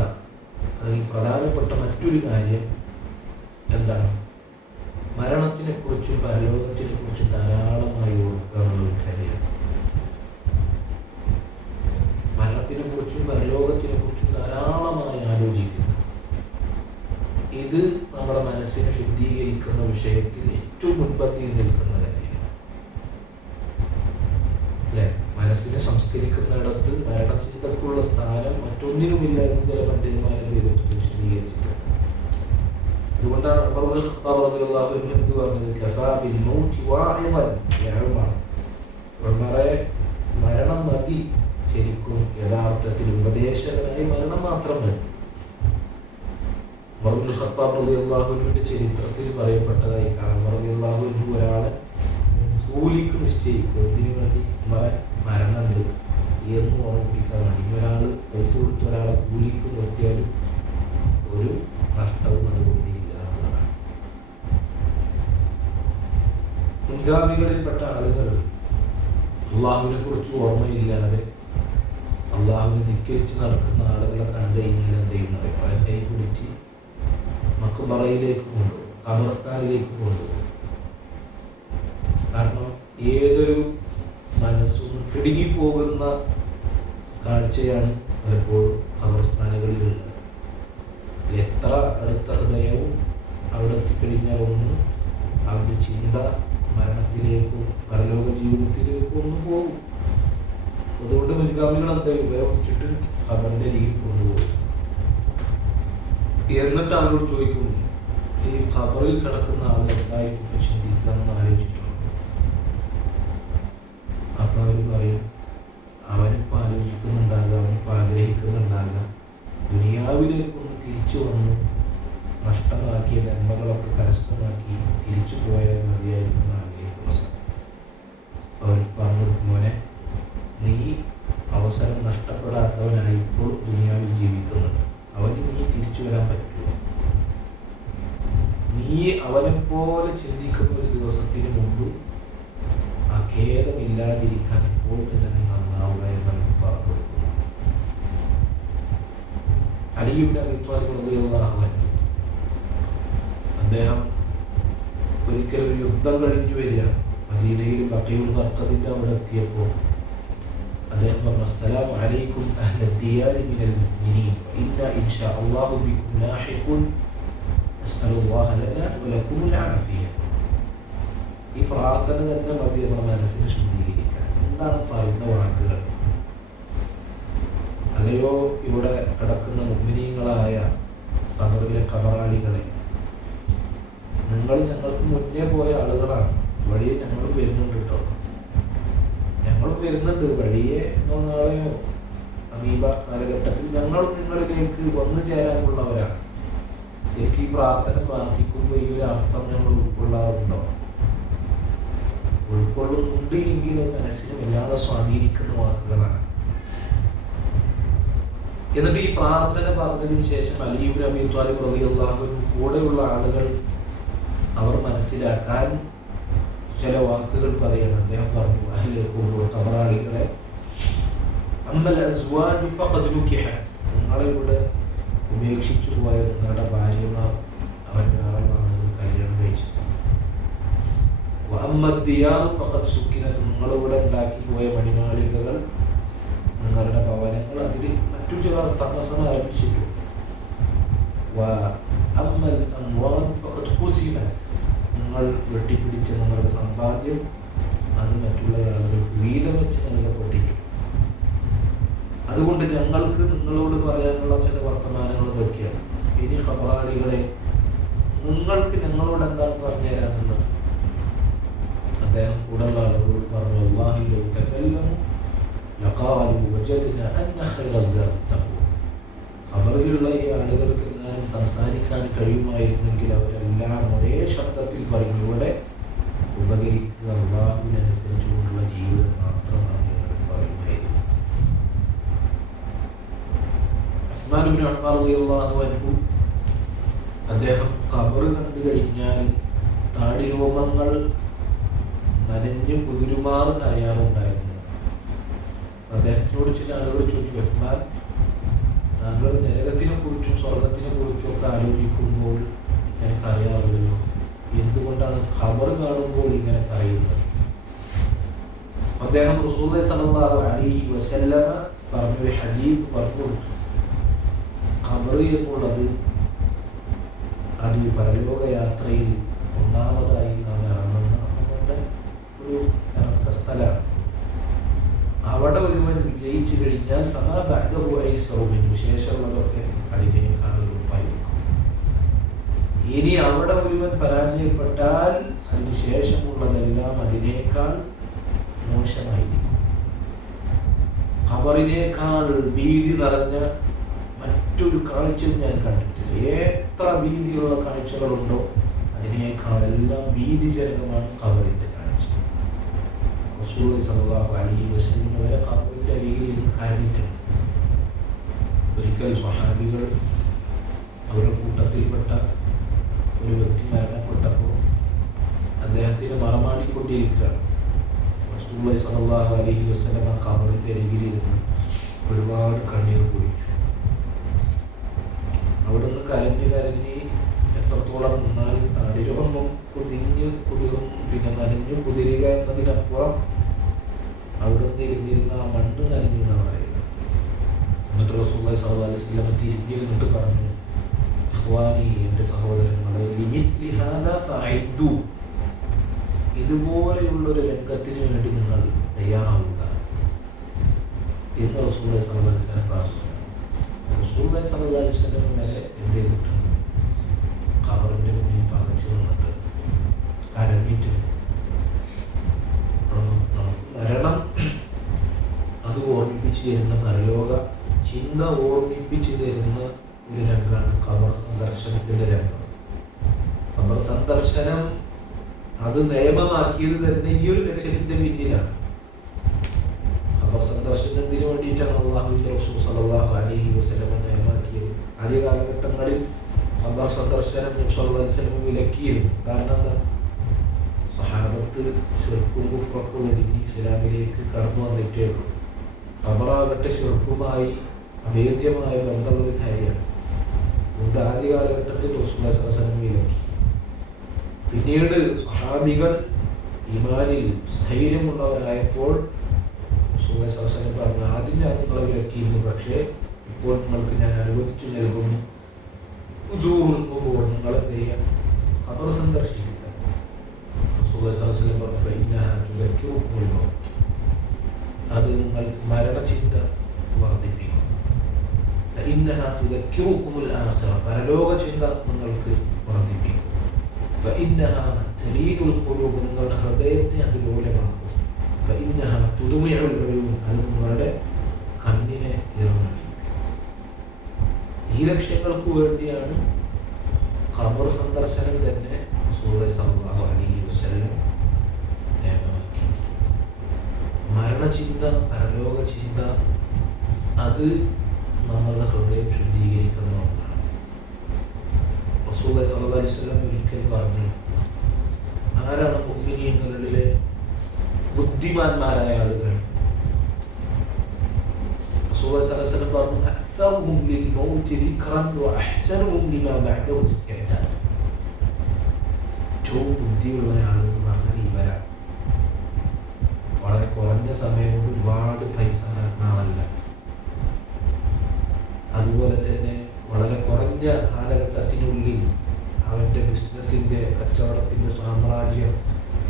അല്ലെങ്കിൽ പ്രധാനപ്പെട്ട മറ്റൊരു കാര്യം എന്താണ്? മരണത്തിനെ കുറിച്ചും പരലോകത്തിനെ കുറിച്ചും ധാരാളമായി ഓർക്കുക എന്നുള്ളൊരു കാര്യം. മരണത്തിനെ കുറിച്ചും പരലോകത്തിനെ കുറിച്ചും ധാരാളമായി ആലോചിക്കുക. ഇത് നമ്മുടെ മനസ്സിനെ ശുദ്ധീകരിക്കുന്ന വിഷയത്തിൽ ഏറ്റവും മുൻപന്തിയിൽ നിൽക്കുന്ന കാര്യമാണ്. അല്ലെ? മനസ്സിനെ സംസ്കരിക്കുന്നിടത്ത് മരണചിന്തക്കുള്ള സ്ഥാനം മറ്റൊന്നിനുമില്ല എന്ന് ചില പണ്ഡിതന്മാരെ ചെയ്തിട്ട് വിശദീകരിച്ചിട്ടുണ്ട്. അതുകൊണ്ടാണ് എന്ത് പറഞ്ഞത്? മരണം മതി. ശരിക്കും യഥാർത്ഥത്തിൽ ഉപദേശകനായി മരണം മാത്രം മതി. ഉമർ ഖത്താബ് റളിയല്ലാഹു അൻഹുവിന്റെ ചരിത്രത്തിൽ പറയപ്പെട്ടതായി കാണാം. റളിയല്ലാഹു അൻഹു ഒരാളെ കൂലിക്ക് നിശ്ചയിക്കും. ഇതിനു വേണ്ടി മരണമുണ്ട് എന്ന് ഓർമ്മിപ്പിക്കാൻ വേണ്ടി ഒരാൾ പൈസ കൊടുത്ത് ഒരാളെ കൂലിക്ക് നിർത്തിയാലും ഒരു നഷ്ടവും അതുകൊണ്ടില്ല എന്നതാണ്. മുൻഗാമികളിൽപ്പെട്ട ആളുകൾ അള്ളാഹുവിനെ കുറിച്ച് ഓർമ്മയില്ലാതെ അള്ളാഹുവിനെ ധിക്കരിച്ച് നടക്കുന്ന ആളുകളെ കണ്ടു കഴിഞ്ഞാൽ എന്ത് ചെയ്യുന്നത്? അവരെ കൈ പിടിച്ച് മഖ്ബറയിലേക്ക് കൊണ്ടുപോകും, ഖബർസ്ഥാനിലേക്ക് കൊണ്ടുപോകും. കാരണം ഏതൊരു മനസ്സും കിടുങ്ങിപ്പോകുന്ന കാഴ്ചയാണ് പലപ്പോഴും ഖബർസ്ഥാനുകളിലുള്ളത്. എത്ര അടുത്ത ഹൃദയവും അവിടെ എത്തിക്കഴിഞ്ഞാൽ ഒന്ന് അവരുടെ ചിന്ത മരണത്തിലേക്കും പരലോക ജീവിതത്തിലേക്കും ഒന്ന് പോകും. അതുകൊണ്ട് മുൻഗാമികൾ എന്തായാലും ഇവരെ വെച്ചിട്ട് ഖബറിന്റെ രീതിയിൽ കൊണ്ടുപോകും. എന്നിട്ട് അവരോട് ചോദിക്കും, ഈ ഖബറിൽ കിടക്കുന്ന ആളെ എന്തായിട്ട് ചിന്തിക്കാമെന്ന് ആലോചിച്ചിട്ടുണ്ട്? അപ്പൊ അവർ പറയും, അവനിപ്പോൾ ആലോചിക്കുന്നുണ്ടാകാം, അവനിപ്പോൾ ആഗ്രഹിക്കുന്നുണ്ടാകാം, ദുനിയാവിലേക്കൊന്ന് തിരിച്ചു വന്ന് നഷ്ടമാക്കിയ നന്മകളൊക്കെ കരസ്ഥമാക്കി തിരിച്ചു പോയാൽ മതിയായിരുന്നു ആഗ്രഹിക്കുന്നത്. അവർ പറഞ്ഞു, മോനെ, നീ അവസരം നഷ്ടപ്പെടാത്തവനായി ഇപ്പോൾ ദുനിയാവിൽ ജീവിക്കുന്നുണ്ട്. അവന് നീ തിരിച്ചു വരാൻ പറ്റുമോ? നീ അവനെപ്പോലെ ചിന്തിക്കുന്ന ഒരു ദിവസത്തിന് മുമ്പ് ആ ഖേദമില്ലാതിരിക്കാൻ ഇപ്പോൾ തന്നെ നീ നന്നാവുക എന്നവൻ പറഞ്ഞു കൊടുക്കുന്നു. അലി ഇബ്നു അബീ ത്വാലിബ് റളിയല്ലാഹു അൻഹു അദ്ദേഹം ഒരിക്കൽ ഒരു യുദ്ധം കഴിഞ്ഞു വരികയാണ്. മദീനയിൽ ബഖീഉൽ ഗർഖദിന്റെ അവിടെ എത്തിയപ്പോൾ അദ്ദേഹം പറഞ്ഞു അസ്സലാമു അലൈക്കും അഹ്ല ദിയാരി മിനൽ മുഅ്മിനീൻ ഇന്നാ ഇൻഷാ അല്ലാഹു ബിക്കും ലാഹിഖൂൻ അസ്അലുല്ലാഹ ലനാ വലകുമുൽ ആഫിയ. ഈ പ്രാർത്ഥന തന്നെ മതി നമ്മുടെ മനസ്സിനെ ശുദ്ധീകരിക്കാൻ. എന്താണ് പറയുന്ന വാക്കുകൾ? അല്ലയോ ഇവിടെ കിടക്കുന്ന മുഅ്മിനീങ്ങളായ ഖബറിലെ ഖബറാളികളെ, നിങ്ങൾ ഞങ്ങൾക്ക് മുന്നേ പോയ ആളുകളാണ്. വഴിയെ ഞങ്ങൾ വരുന്നുണ്ട് കേട്ടോ, ഞങ്ങൾ വരുന്നുണ്ട്. വഴിയെ നാളെയോ സമീപ കാലഘട്ടത്തിൽ ഞങ്ങൾ നിങ്ങളിലേക്ക് വന്നു ചേരാനുള്ളവരാണ്. ശരിക്കും ഈ പ്രാർത്ഥന പ്രാർത്ഥിക്കുമ്പോൾ ഈ ഒരു അർത്ഥം ഞങ്ങൾ ഉൾക്കൊള്ളാറുണ്ടോ? ഉൾക്കൊള്ളുന്നുണ്ട് എങ്കിൽ മനസ്സിനെ വല്ലാതെ സ്വാധീനിക്കുന്ന വാക്കുകളാണ്. എന്നിട്ട് ഈ പ്രാർത്ഥന പറഞ്ഞതിന് ശേഷം അലി ഇബ്നു അബീ ത്വാലിബ് റളിയല്ലാഹു അൻഹു കൂടെയുള്ള ആളുകൾ അവർ മനസ്സിലാക്കാൻ ചില വാക്കുകൾ പറയണം. അദ്ദേഹം പറഞ്ഞു അഹ്ലൽ ഖുബൂർ, ഖബറാളികളെ, അമ്മൽ അസ്വാജു ഫഖദ് നുകിഹത്, നിങ്ങളിവിടെ ഉപേക്ഷിച്ചു പോയ നിങ്ങളുടെ ഭാര്യമാർ അവരുടെ ആളുകൾ കല്യാണം കഴിച്ചിട്ടുണ്ട്. വഅമ്മദ് ദിയാറു ഫഖദ് സുക്കിനത്, നിങ്ങളിവിടെ ഉണ്ടാക്കി പോയ മണിമാളികകൾ, നിങ്ങളുടെ ഭവനങ്ങൾ, അതിൽ മറ്റു ചിലർ താമസം ആരംഭിച്ചിട്ടുണ്ട്. വഅമ്മൽ അംവാൽ ഫഖദ് ഖുസിമത്, നിങ്ങൾ വെട്ടിപ്പിടിച്ച നിങ്ങളുടെ സമ്പാദ്യം അത് മറ്റുള്ള ആളുകൾക്ക് വീതം വെച്ച് നൽകപ്പെട്ടിരിക്കും. അതുകൊണ്ട് ഞങ്ങൾക്ക് നിങ്ങളോട് പറയാനുള്ള ചില വർത്തമാനങ്ങൾ ഇതൊക്കെയാണ്. ഇനി ഖബറാളികളെ, നിങ്ങൾക്ക് ഞങ്ങളോട് എന്താണ് പറഞ്ഞു തരാനുള്ളത്? അദ്ദേഹം കൂടെയുള്ള ആളുകളോട് പറഞ്ഞു വല്ലാഹി ലൗ തകല്ലമു ലഖാലു വജദ്നാ അന്ന ഖൈറൽ സാദി തഖ്വ. ഖബറിലുള്ള ഈ ആളുകൾക്ക് എങ്ങാനും സംസാരിക്കാൻ കഴിയുമായിരുന്നെങ്കിൽ അവരെല്ലാം ഒരേ ശബ്ദത്തിൽ പറഞ്ഞു, ഇവിടെ ഉപകരിക്കുക അല്ലാഹുവിനനുസരിച്ചുകൊണ്ടുള്ള ജീവിതം മാത്രമാണ് എന്ന് പറയുമായിരുന്നു. ഉസ്മാൻ ഇബ്നു അഫ്ഫാൻ റളിയല്ലാഹു അൻഹു, അദ്ദേഹം ഖബർ കണ്ടു കഴിഞ്ഞാൽ താടി രോമങ്ങൾ നനഞ്ഞു കുതിരുമാറ് കരയാറുണ്ടായിരുന്നു. അദ്ദേഹത്തിനോട് ചില ആളുകൾ ചോദിച്ചു, ഉസ്മാൻ, താങ്കൾ നരകത്തിനെ കുറിച്ചും സ്വർഗത്തിനെ കുറിച്ചും ഒക്കെ ആലോചിക്കുമ്പോൾ എനിക്കറിയാമല്ലോ, എന്തുകൊണ്ടാണ് ഖബർ കാണുമ്പോൾ ഇങ്ങനെ പറയുന്നത്? അദ്ദേഹം റസൂലുള്ളാഹി സ്വല്ലല്ലാഹു അലൈഹി വസല്ലമ പറഞ്ഞൊരു ഹദീസ് പറഞ്ഞു കൊടുത്തു. ഖബർ എന്നുള്ളത് അത് പരലോകയാത്രയിൽ ഒന്നാമതായി നാം ഇറങ്ങുന്ന നമ്മുടെ ഒരു സ്ഥലമാണ്. അവിടെ ഒരുവൻ വിജയിച്ചു കഴിഞ്ഞാൽ ശേഷമുള്ളതൊക്കെ അതിനേക്കാൾ എളുപ്പമായിരിക്കും. ഇനി അവിടെ ഒരുവൻ പരാജയപ്പെട്ടാൽ അതിന് ശേഷമുള്ളതെല്ലാം അതിനേക്കാൾ മോശമായിരിക്കും. ഖബറിനേക്കാൾ ഭീതി നിറഞ്ഞ മറ്റൊരു കാഴ്ചയും ഞാൻ കണ്ടിട്ടില്ല. എത്ര ഭീതിയുള്ള കാഴ്ചകളുണ്ടോ അതിനേക്കാളെല്ലാം ഭീതിജനകമാണ് ഖബറിന്റെ കാഴ്ച. റസൂലുള്ളാഹി സ്വല്ലല്ലാഹു അലൈഹി വസല്ലം വരെ ഖബറിന്റെ അരികിൽ ഇരുന്ന് കരഞ്ഞിട്ടുണ്ട്. ഒരിക്കൽ സ്വഹാബികൾ അവരുടെ കൂട്ടത്തിൽപ്പെട്ട ഒരു വ്യക്തി മരണപ്പെട്ടപ്പോൾ അദ്ദേഹത്തിന് മറമാടിക്കൊണ്ടിരിക്കുകയാണ്. റസൂലുള്ളാഹി സ്വല്ലല്ലാഹു അലൈഹി വസല്ലം ആ ഖബറിന്റെ അരികിൽ ഇരുന്ന് ഒരുപാട് കണ്ണീർ കുടിച്ചു. അവിടെ നിന്ന് കരഞ്ഞ് എത്രത്തോളം നിന്നാൽ അടിരോമം കുതിരും, പിന്നെ നനഞ്ഞു കുതിരുക എന്നതിനപ്പുറം അവിടെ നിന്ന് ഇരുന്നിരുന്ന ആ മണ്ണ് നനഞ്ഞു എന്നാണ് പറയുന്നത്. എന്നിട്ട് റസൂലുള്ളാഹി സ്വല്ലല്ലാഹു അലൈഹി വസല്ലം തിരിഞ്ഞ് എന്നിട്ട് പറഞ്ഞു, ഇഖ്വാനി, എൻ്റെ സഹോദരങ്ങളെ, ലിമിസ്ലി ഹാദാ ഫഅഇദ്ദു, ഇതുപോലെയുള്ളൊരു രംഗത്തിന് വേണ്ടി നിങ്ങൾ തയ്യാറാവുക എന്ന് റസൂലുള്ളാഹി സ്വല്ലല്ലാഹു അലൈഹി വസല്ലം പറഞ്ഞു. റസൂലുള്ളാഹി സ്വല്ലല്ലാഹു അലൈഹി വസല്ലം വരെ എന്ത് ചെയ്തിട്ടുണ്ട്? ഖബറിന്റെ മുന്നിൽ പകച്ചു നിന്നിട്ട് കരഞ്ഞിട്ട് മരണം അത് ഓർമ്മിപ്പിച്ചു തരുന്ന പരലോക ചിന്ത ഓർമ്മിപ്പിച്ചു തരുന്ന ഒരു രംഗമാണ് ഖബർ സന്ദർശനത്തിന്റെ രംഗം. ഖബർ സന്ദർശനം അത് നിയമമാക്കിയത് തന്നെ ഈ ഒരു ലക്ഷ്യത്തിന്റെ പിന്നിലാണ്. ഖബർ സന്ദർശനത്തിന് വേണ്ടിയിട്ടാണ് അല്ലാഹുവിന്റെ റസൂൽ സ്വല്ലല്ലാഹു അലൈഹി വസല്ലം നിയമമാക്കിയത്. ആദ്യ കാലഘട്ടങ്ങളിൽ ഖബർ സന്ദർശനം നബി സല്ലല്ലാഹു അലൈഹി വസല്ലം വിലക്കിയിരുന്നു. കാരണം എന്താ? സഹാബത്ത് ശിർക്കും കുഫ്റും വെടിഞ്ഞ് ഇസ്ലാമിലേക്ക് കടന്നു വന്നിട്ടേ ഉള്ളൂ. ഖബറാകട്ടെ ശിർക്കുമായി അഭേദ്യമായ ബന്ധമുള്ള ഒരു കാര്യമാണ്. അതുകൊണ്ട് ആദ്യ കാലഘട്ടത്തിൽ റസൂലുള്ളാഹി സ്വല്ലല്ലാഹു അലൈഹി വസല്ലം വിലക്കി. പിന്നീട് സ്വഹാബികൾ ഈമാനിൽ സ്ഥൈര്യമുള്ളവരായപ്പോൾ സുഖസവസരം പറഞ്ഞു, ആദ്യം ഞാൻ നിങ്ങളെ വിലക്കിയിരുന്നു, പക്ഷേ ഇപ്പോൾ നിങ്ങൾക്ക് ഞാൻ അനുവദിച്ചു നൽകുന്നു, നിങ്ങൾ എന്ത് ചെയ്യാം, ഖബർ സന്ദർശിക്കുക. സുഖസവസരം പറഞ്ഞു, അത് നിങ്ങൾ മരണചിന്ത വർദ്ധിപ്പിക്കും. പരലോക ചിന്ത നിങ്ങൾക്ക് വർദ്ധിപ്പിക്കും. നിങ്ങളുടെ ഹൃദയത്തെ അത് ലോലമാക്കും. അത് നിങ്ങളുടെ കണ്ണിനെ ഇറങ്ങി. ഈ ലക്ഷ്യങ്ങൾക്ക് വേണ്ടിയാണ് ഖബർ സന്ദർശനം തന്നെ റസൂലുള്ളാഹി സ്വല്ലല്ലാഹു അലൈഹി വസല്ലം നിയമമാക്കി. മരണചിന്ത, പരലോക ചിന്ത അത് നമ്മളുടെ ഹൃദയം ശുദ്ധീകരിക്കുന്ന ഒന്നാണ്. റസൂലുള്ളാഹി സ്വല്ലല്ലാഹു അലൈഹി വസല്ലം ഒരിക്കൽ പറഞ്ഞു, ആരാണ് മുഅ്മിനീങ്ങളിലെ ബുദ്ധിമാന്മാരായ ആളുകൾ? റസൂലുള്ളാഹി സ്വല്ലല്ലാഹു അലൈഹി വസല്ലം പറഞ്ഞു, അക്സറുഹും ലിൽമൗതി ദിക്റൻ വഅഹ്സനുഹും ലിമാ ബഅദഹു ഇസ്തിഅദാദ്. ഏറ്റവും ബുദ്ധിയുള്ള ആളുകൾ പറഞ്ഞാൽ ഇവരാണ്. വളരെ കുറഞ്ഞ സമയം കൊണ്ട് ഒരുപാട് പൈസ നേടുന്നവല്ല. അതുപോലെ തന്നെ വളരെ കുറഞ്ഞ കാലഘട്ടത്തിനുള്ളിൽ അവൻ്റെ ബിസിനസ്സിൻ്റെ, കച്ചവടത്തിൻ്റെ സാമ്രാജ്യം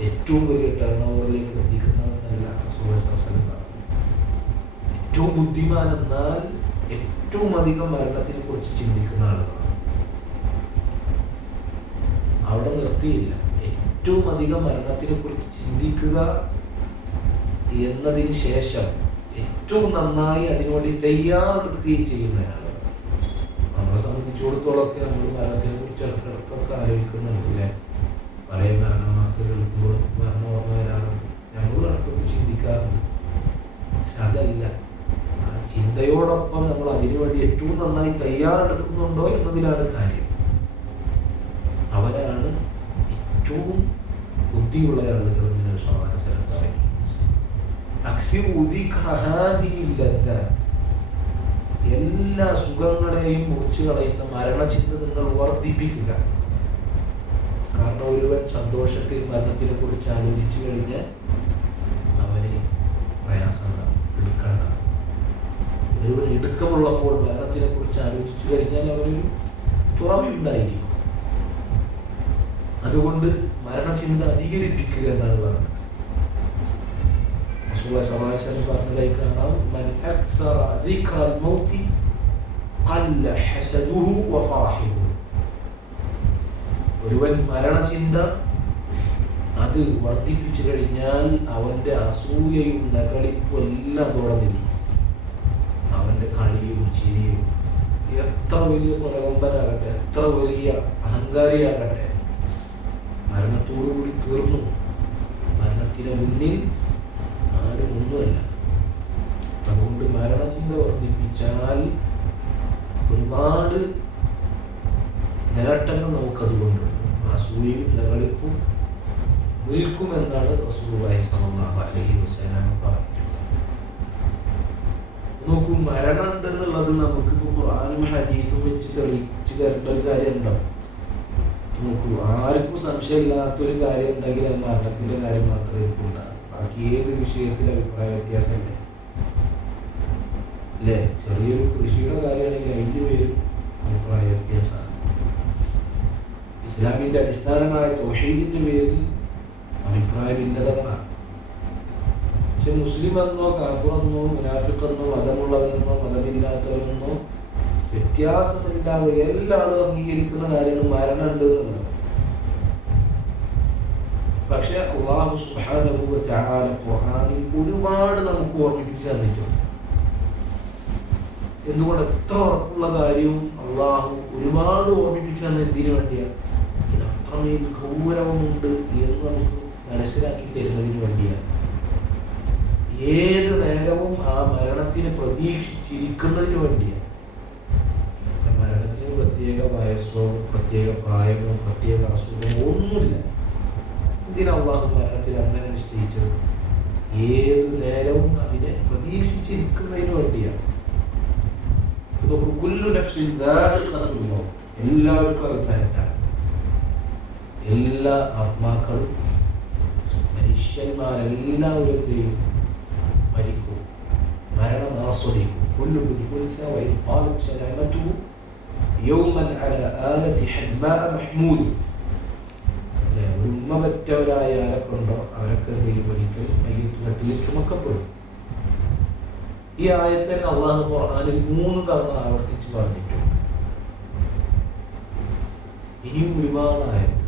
ഏറ്റവും വലിയ ടേൺ ഓവറിലേക്ക് എത്തിക്കുന്നതെന്നല്ല റസൂലുള്ളാഹി. ഏറ്റവും ബുദ്ധിമാൻ എന്നാൽ ഏറ്റവും അധികം മരണത്തിനെ കുറിച്ച് ചിന്തിക്കുന്ന ആളുകളാണ്. അവിടെ നിർത്തിയില്ല, ഏറ്റവും അധികം മരണത്തിനെ കുറിച്ച് ചിന്തിക്കുക എന്നതിന് ശേഷം ഏറ്റവും നന്നായി അതിനുവേണ്ടി തയ്യാറെടുക്കുകയും ചെയ്യുന്ന ആളുകൾ. നമ്മളെ സംബന്ധിച്ചിടത്തോളമൊക്കെ നമ്മൾ മരണത്തിനെ കുറിച്ച് ഇടയ്ക്കിടയ്ക്കൊക്കെ ആലോചിക്കുന്നുണ്ട് അല്ലേ? പഴയ മരണവാർത്ത കേൾക്കുമ്പോൾ മരണം ഓർമ്മ വരാറുണ്ട്, നമ്മൾ ഇടയ്ക്കൊക്കെ ചിന്തിക്കാറുണ്ട്. പക്ഷെ അതല്ല, ആ ചിന്തയോടൊപ്പം നമ്മൾ അതിനുവേണ്ടി ഏറ്റവും നന്നായി തയ്യാറെടുക്കുന്നുണ്ടോ എന്നതിലാണ് കാര്യം. അവരാണ് ഏറ്റവും ബുദ്ധിയുള്ള ആളുകൾ എന്ന് സമാധാനം പറയും. എല്ലാ സുഖങ്ങളെയും മുറിച്ചു കളയുന്ന മരണചിന്ത നിങ്ങൾ വർദ്ധിപ്പിക്കുക. കാരണം ഒരുവൻ സന്തോഷത്തിൽ മരണത്തിനെ കുറിച്ച് ആലോചിച്ചു കഴിഞ്ഞാൽ അവന് പ്രയാസമാണ്, എടുക്കാനാണ്. ഒരുവൻ ഇടുക്കമുള്ളപ്പോൾ മരണത്തിനെ കുറിച്ച് ആലോചിച്ചു കഴിഞ്ഞാൽ അവനൊരു തുറവിയുണ്ടായിരിക്കും. അതുകൊണ്ട് മരണചിന്ത അധികരിപ്പിക്കുക എന്നാണ് പറഞ്ഞത്. റസൂലുള്ളാഹി സ്വല്ലല്ലാഹു അലൈഹി വസല്ലം പറഞ്ഞതായി കാണാം, മൻ അക്സറ ദിക്റൽ മൗതി ഖല്ല ഹസദുഹു വഫറഹുഹു. ഒരുവൻ മരണചിന്ത അത് വർദ്ധിപ്പിച്ചു കഴിഞ്ഞാൽ അവൻ്റെ അസൂയയും നകളിപ്പും എല്ലാം തുടർന്നിരിക്കും. അവൻ്റെ കളിയും ചിരിയും, എത്ര വലിയ പ്രകമ്പനാകട്ടെ, എത്ര വലിയ അഹങ്കാരിയാകട്ടെ, മരണത്തോടുകൂടി തീർന്നു. മരണത്തിന് മുന്നിൽ ആരും ഒന്നുമല്ല. അതുകൊണ്ട് മരണചിന്ത വർദ്ധിപ്പിച്ചാൽ ഒരുപാട് നേട്ടങ്ങൾ നമുക്കതുകൊണ്ടുണ്ട്. അസൂയയും നകളിപ്പും നിൽക്കുമെന്നാണ് റസൂലുള്ളാഹി സ്വല്ലല്ലാഹു അലൈഹി വസല്ലം പറഞ്ഞത്. നോക്കൂ, മരണം ഉണ്ടെന്നുള്ളത് നമുക്കിപ്പോൾ ഖുർആനും ഹദീസും വെച്ച് തെളിയിച്ച് തരേണ്ട ഒരു കാര്യം ഉണ്ടാവും. നോക്കൂ, ആർക്കും സംശയമില്ലാത്തൊരു കാര്യം ഉണ്ടെങ്കിൽ അത് മരണത്തിൻ്റെ കാര്യം മാത്രമേ ഉണ്ടാകും. ബാക്കി ഏത് വിഷയത്തിൽ അഭിപ്രായ വ്യത്യാസമില്ല അല്ലേ? ചെറിയൊരു കൃഷിയുടെ കാര്യമാണെങ്കിൽ അതിൻ്റെ പേരും അഭിപ്രായ വ്യത്യാസമാണ്. ഇസ്ലാമിൻ്റെ അടിസ്ഥാനമായ തൗഹീദിൻ്റെ പേരിൽ അഭിപ്രായ ഭിന്നതകളാണ്. പക്ഷെ മുസ്ലിം എന്നോ കാഫിറെന്നോ മുനാഫിഖെന്നോ മതമുള്ളവനെന്നോ മതമില്ലാത്തവനെന്നോ വ്യത്യാസമില്ലാതെ എല്ലാവരും അംഗീകരിക്കുന്ന കാര്യമാണ് മരണമുണ്ട് എന്നുള്ളത്. പക്ഷെ അല്ലാഹു സുബ്ഹാനഹു വ തആല ഖുർആനിൽ ഒരുപാട് നമുക്ക് ഓർമ്മിപ്പിച്ച് തന്നിട്ടുണ്ട്. എന്തുകൊണ്ട്? എത്ര ഉറപ്പുള്ള കാര്യവും അള്ളാഹു ഒരുപാട് ഓർമ്മിപ്പിച്ചു തന്നെ എന്തിനു വേണ്ടിയാണ്? അത്രമേൽ ഗൗരവമുണ്ട് എന്ന് നമുക്ക് മനസ്സിലാക്കി തരുന്നതിന് വേണ്ടിയാണ്. ഏത് നേരവും ആ മരണത്തിന് പ്രതീക്ഷിച്ചിരിക്കുന്നതിന് വേണ്ടിയാണ്. മരണത്തിന് പ്രത്യേക വയസ്സോ പ്രത്യേക പ്രായമോ പ്രത്യേക അസുഖമോ ഒന്നുമില്ല. എന്തിനാ അള്ളാഹു മരണത്തിന് അങ്ങനെ നിശ്ചയിച്ചത്? ഏത് നേരവും അതിനെ പ്രതീക്ഷിച്ചിരിക്കുന്നതിന് വേണ്ടിയാണ്. എല്ലാവർക്കും അഭിപ്രായത്താണ്. എല്ലാ ആത്മാക്കളും മനുഷ്യന്മാരെല്ലാവരും മരിക്കും, മരണം ആസ്വദിക്കും. കുല്ലു ബിൽഉൻസ വഇൻ ഖാലത് സലാമതുഹു യൗമൻ അലാ ആലതി ഹദ്മാഅ മഹ്മൂദ്. ഒരു ഉമ്മ പറ്റവരായ ആരൊക്കെയുണ്ടോ അവരൊക്കെ എന്തെങ്കിലും ഒരിക്കലും മയ്യത്ത് കട്ടിലിൽ ചുമക്കപ്പെടും. ഈ ആയത്തിൽ അള്ളാഹു ഖുർആനിൽ 3 തവണ ആവർത്തിച്ച് പറഞ്ഞിട്ടുണ്ട്. ഇനിയും ഒരുപാട് ആയത്ത്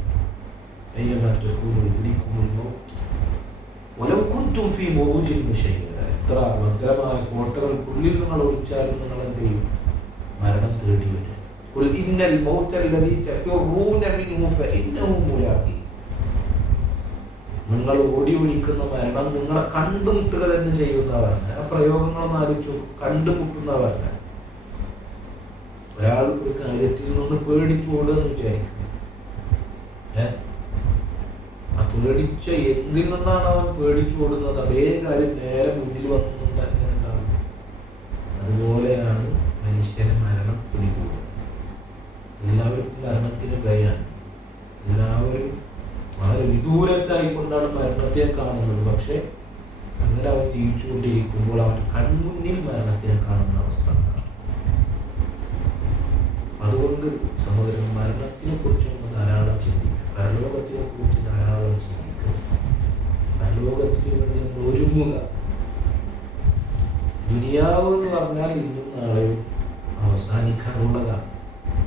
എത്ര ഭദ്രമായ കോട്ടകൾക്കുള്ളിൽ നിങ്ങൾ ഒളിച്ചാലും നിങ്ങൾ എന്ത് ചെയ്യും? മരണം തേടി വരും. നിങ്ങൾ ഓടി ഒളിക്കുന്ന മരണം നിങ്ങളെ കണ്ടുമുട്ടുക തന്നെ ചെയ്യുന്നവരാണ്. ആ പ്രയോഗങ്ങളൊന്നും ആലോചിച്ചു. കണ്ടുമുട്ടുന്നവരാണ്. ഒരാൾ ഒരു കാര്യത്തിൽ നിന്ന് പേടിച്ചു ഓടുകയെന്ന് വിചാരിക്കും. ആ പേടിച്ച എന്തിൽ നിന്നാണ് അവൻ പേടിച്ചു ഓടുന്നത് അതേ കാര്യം നേരെ മുന്നിൽ വന്നുകൊണ്ട് അങ്ങനെ ഉണ്ടാകും. അതുപോലെയാണ് മനുഷ്യന് മരണം പിടികൂടുന്നത്. എല്ലാവർക്കും മരണത്തിന് ഭയമാണ്. എല്ലാവരും വളരെ വിദൂരത്തായിക്കൊണ്ടാണ് മരണത്തെ കാണുന്നത്. പക്ഷെ അങ്ങനെ അവൻ ജീവിച്ചുകൊണ്ടിരിക്കുമ്പോൾ അവൻ കൺമുന്നിൽ മരണത്തിനെ കാണുന്ന അവസ്ഥ. അതുകൊണ്ട് സഹോദരൻ, മരണത്തിനെ കുറിച്ച് ധാരാളം ചിന്തിക്കും. പരലോകത്തിനെ കുറിച്ച് ധാരാളം ചിന്തിക്കും. പരലോകത്തിന് വേണ്ടി നമ്മൾ ഒരുങ്ങുക. ദുനിയാവ് എന്ന് പറഞ്ഞാൽ ഇന്നും നാളെയും അവസാനിക്കാനുള്ളതാണ്,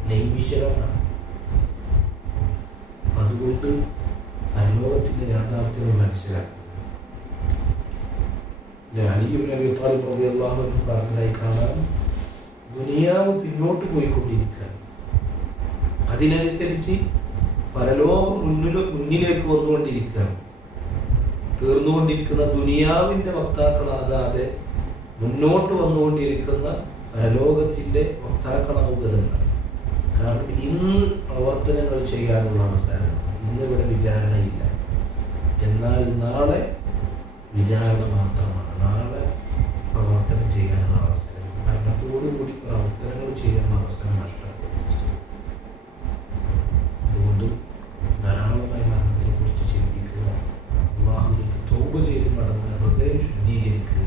നൈമിഷികമാണ്. അതുകൊണ്ട് പരലോകത്തിന്റെ യാഥാർത്ഥ്യം മനസ്സിലാക്കുക. അലി ഇബ്നു അബീ ത്വാലിബ് റളിയല്ലാഹു അൻഹു പറഞ്ഞതായി കാണാൻ, ദുനിയാവ് പിന്നോട്ട് പോയിക്കൊണ്ടിരിക്കുക, അതിനനുസരിച്ച് പരലോകം മുന്നിലേക്ക് വന്നുകൊണ്ടിരിക്കുകയാണ്. തീർന്നുകൊണ്ടിരിക്കുന്ന ദുനിയാവിന്റെ വക്താക്കളാകാതെ മുന്നോട്ട് വന്നുകൊണ്ടിരിക്കുന്ന പരലോകത്തിന്റെ വക്താക്കളാവുക എന്നാണ്. കാരണം ഇന്ന് പ്രവർത്തനങ്ങൾ ചെയ്യാനുള്ള അവസരം, ഇന്നിവിടെ വിചാരണയില്ല. എന്നാൽ നാളെ വിചാരണ മാത്രമാണ്. നാളെ പ്രവർത്തനം ചെയ്യാനുള്ള അവസരം, മരണത്തോടുകൂടി പ്രവർത്തനങ്ങൾ ചെയ്യാനുള്ള അവസരം നഷ്ടപ്പെടും. അതുകൊണ്ട് ധാരാളമായി മരണത്തിനെ കുറിച്ച് ചിന്തിക്കുക. അല്ലാഹുവിലേക്ക് തൗബ ചെയ്ത് മടങ്ങുക, ഹൃദയം ശുദ്ധീകരിക്കുക.